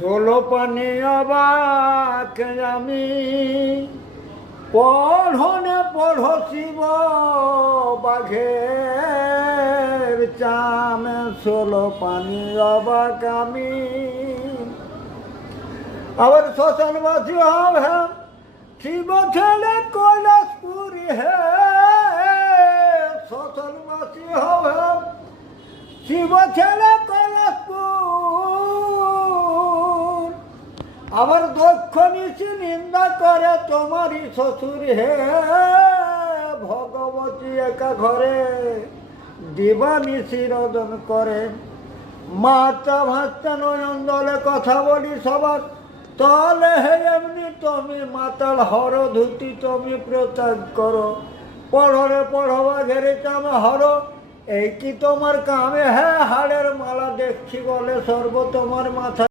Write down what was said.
ষোলো পানি অবাক আমি পঢ়নে পঢ় শিব বাঘের চামে ষোলো পানি অবাক আমি আবার শ্মশানবাসী হবে শিব ছেলে কৈলাসপুরী হে শ্মশানবাসী হবে শিব ছেলে কৈলাসপুর আবার দক্ষ নিশি নিন্দা করে তোমারই শ্বশুর হে ভগবতী একা ঘরে দিবানিশি রোদন করে মাতা ভাস্তা নয়ন দলে কথা বলি সবার তলে হে এমনি তুমি মাতাল হর ধুতি তুমি প্রত্যাগ করো পড়রে পড়বা ঘেরে চামে হর এই কি তোমার কামে হ্যাঁ হাড়ের মালা দেখছি বলে সর্ব তোমার মাথা